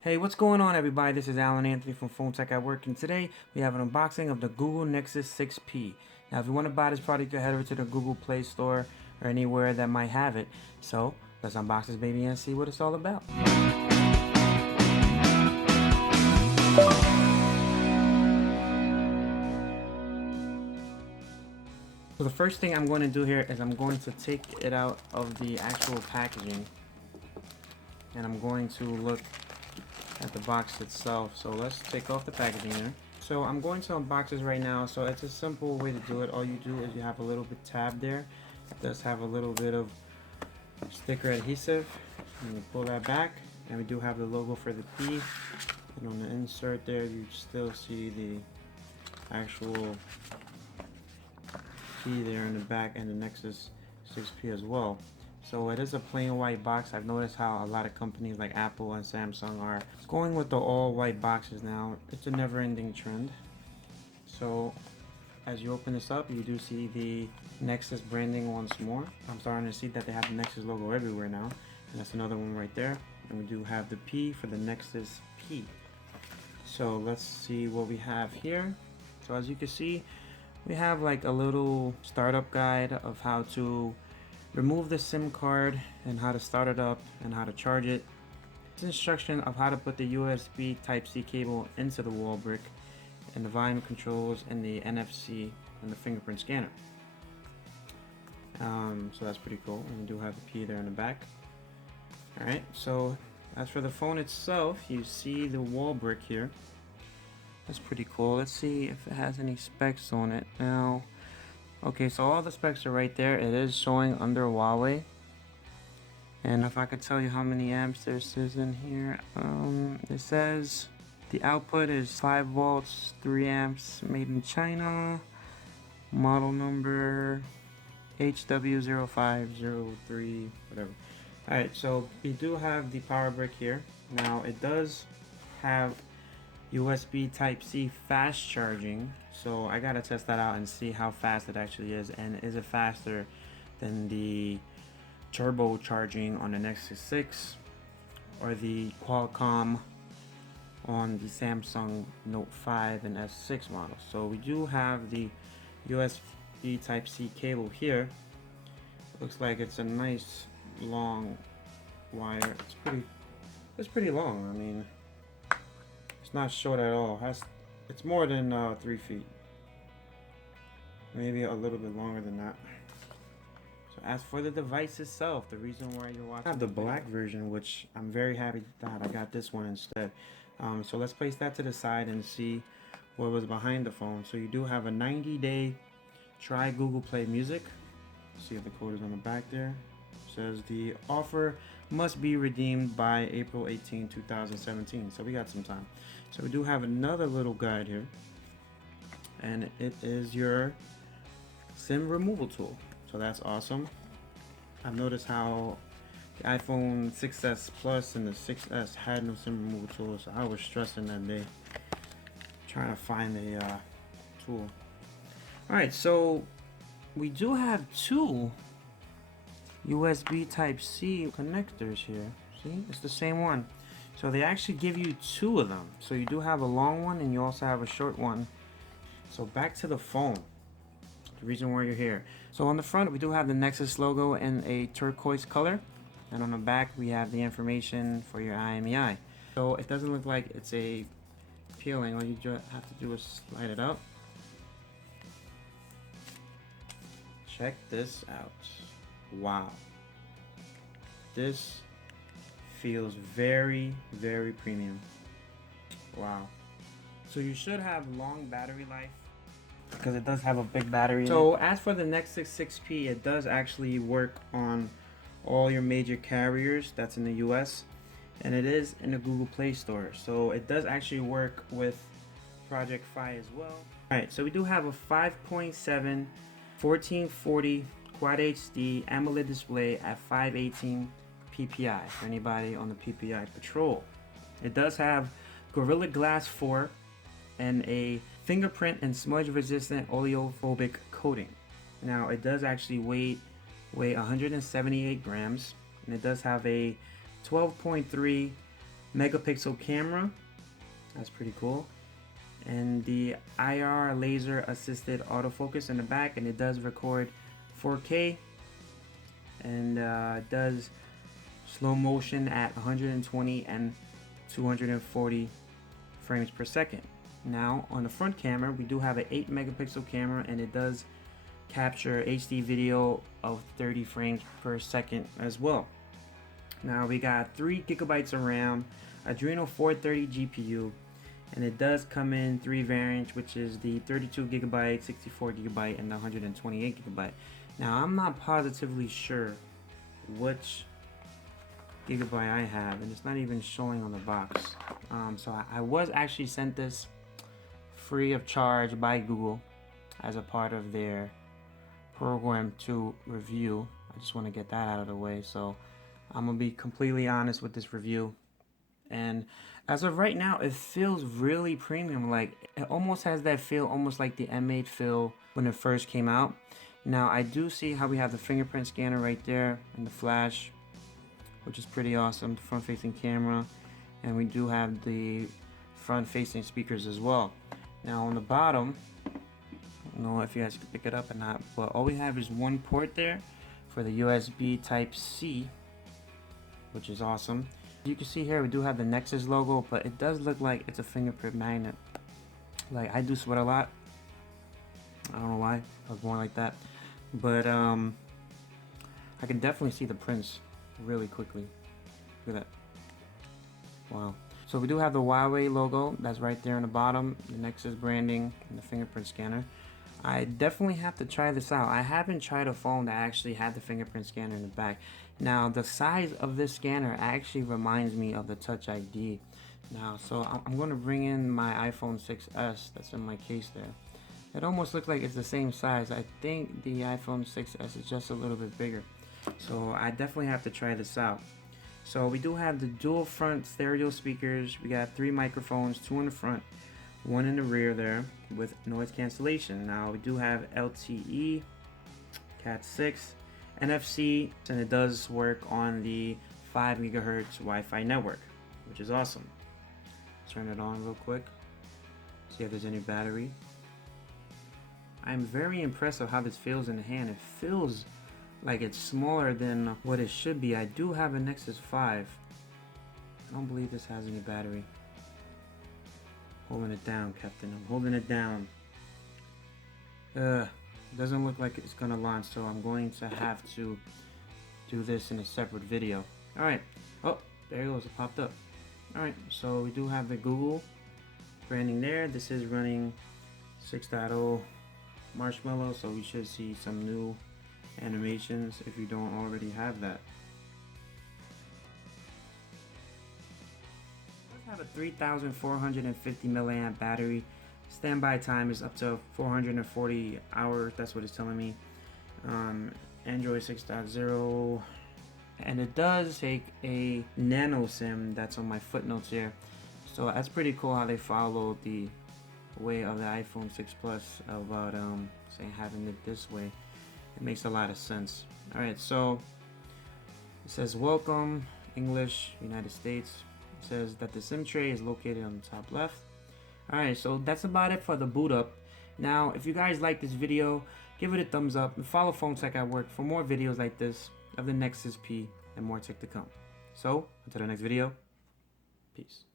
Hey, what's going on everybody? This is Alan Anthony from Phone Tech at Work, and today we have an unboxing of the Google Nexus 6P. Now if you want to buy this product, you head over to the Google Play Store or anywhere that might have it. So let's unbox this baby and see what it's all about. So the first thing I'm going to do here is I'm going to take it out of the actual packaging, and I'm going to look at the box itself. So let's take off the packaging here. So I'm going to unbox this right now. So it's a simple way to do it. All you do is you have a little bit tab there. It does have a little bit of sticker adhesive, and you pull that back, and we do have the logo for the P, and on the insert there you still see the actual P there in the back, and the Nexus 6P as well. So it is a plain white box. I've noticed how a lot of companies like Apple and Samsung are going with the all white boxes now. It's a never-ending trend. So as you open this up, you do see the Nexus branding once more. I'm starting to see that they have the Nexus logo everywhere now, and that's another one right there. And we do have the P for the Nexus P. So let's see what we have here. So as you can see, we have like a little startup guide of how to remove the SIM card and how to start it up and how to charge it. It's instruction of how to put the USB Type-C cable into the wall brick, and the volume controls and the NFC and the fingerprint scanner. So that's pretty cool. And we do have the P there in the back. Alright, so as for the phone itself, you see the wall brick here. That's pretty cool. Let's see if it has any specs on it now. Okay, so all the specs are right there. It is showing under Huawei. And if I could tell you how many amps there is in here, it says the output is 5 volts, 3 amps, made in China, model number HW0503, whatever. Alright, so we do have the power brick here. Now it does have USB Type-C fast charging, so I gotta test that out and see how fast it actually is, and is it faster than the turbo charging on the Nexus 6 or the Qualcomm on the Samsung Note 5 and S6 models. So we do have the USB Type-C cable here. Looks like it's a nice long wire. It's pretty long. I mean, it's not short at all. It's more than 3 feet. Maybe a little bit longer than that. So as for the device itself, the reason why you're watching, I have the black version, which I'm very happy that I got this one instead. So let's place that to the side and see what was behind the phone. So you do have a 90-day try Google Play Music. See if the code is on the back there. It says the offer must be redeemed by April 18, 2017. So we got some time. So we do have another little guide here, and it is your SIM removal tool. So that's awesome. I've noticed how the iPhone 6s Plus and the 6s had no SIM removal tool, so I was stressing that day trying to find a tool. Alright, so we do have two USB Type-C connectors here. See, it's the same one. So they actually give you two of them. So you do have a long one and you also have a short one. So back to the phone, the reason why you're here. So on the front we do have the Nexus logo in a turquoise color, and on the back we have the information for your IMEI. So it doesn't look like it's a peeling. All you have to do is slide it up. Check this out. Wow, this feels very, very premium. Wow. So you should have long battery life because it does have a big battery. So as for the Nexus 6P, it does actually work on all your major carriers that's in the US, and it is in the Google Play Store. So it does actually work with Project Fi as well. Alright, so we do have a 5.7 1440 Quad HD AMOLED display at 518 ppi for anybody on the ppi patrol. It does have Gorilla Glass 4 and a fingerprint and smudge resistant oleophobic coating. Now it does actually weigh 178 grams, and it does have a 12.3 megapixel camera. That's pretty cool. And the IR laser assisted autofocus in the back, and it does record 4K, and does slow motion at 120 and 240 frames per second. Now on the front camera, we do have an 8 megapixel camera, and it does capture HD video of 30 frames per second as well. Now we got 3 gigabytes of RAM, Adreno 430 GPU, and it does come in 3 variants, which is the 32 gigabyte, 64 gigabyte, and the 128 gigabyte. Now I'm not positively sure which gigabyte I have, and it's not even showing on the box. So I was actually sent this free of charge by Google as a part of their program to review. I just want to get that out of the way. So I'm gonna be completely honest with this review, and as of right now, it feels really premium. Like, it almost has that feel, almost like the M8 feel when it first came out. Now I do see how we have the fingerprint scanner right there and the flash, which is pretty awesome, the front facing camera, and we do have the front facing speakers as well. Now on the bottom, I don't know if you guys can pick it up or not, but all we have is one port there for the USB Type-C, which is awesome. You can see here we do have the Nexus logo, but it does look like it's a fingerprint magnet. Like, I do sweat a lot. I don't know why, I was born like that. But I can definitely see the prints really quickly. Look at that. Wow. So we do have the Huawei logo that's right there on the bottom, the Nexus branding, and the fingerprint scanner. I definitely have to try this out. I haven't tried a phone that actually had the fingerprint scanner in the back. Now the size of this scanner actually reminds me of the Touch ID. Now, so I'm going to bring in my iPhone 6s that's in my case there. It almost looks like it's the same size. I think the iPhone 6s is just a little bit bigger. So I definitely have to try this out. So we do have the dual front stereo speakers. We got 3 microphones, 2 in the front, 1 in the rear there with noise cancellation. Now we do have LTE, Cat 6, NFC, and it does work on the 5 gigahertz Wi-Fi network, which is awesome. Turn it on real quick, see if there's any battery. I'm very impressed with how this feels in the hand. It feels like it's smaller than what it should be. I do have a Nexus 5. I don't believe this has any battery. Holding it down, Captain. I'm holding it down. Doesn't look like it's gonna launch, so I'm going to have to do this in a separate video. Alright. Oh, there it goes. It popped up. Alright, so we do have the Google branding there. This is running 6.0 Marshmallow, so we should see some new animations if you don't already have that. Let's have a 3,450 milliamp battery. Standby time is up to 440 hours. That's what it's telling me. Android 6.0, and it does take a nano SIM that's on my footnotes here. So that's pretty cool how they follow the way of the iPhone 6 Plus about saying having it this way. It makes a lot of sense. Alright, so it says welcome, English, United States. It says that the SIM tray is located on the top left. Alright, so that's about it for the boot up. Now, if you guys like this video, give it a thumbs up and follow Phone Tech at Work for more videos like this of the Nexus P and more tech to come. So, until the next video, peace.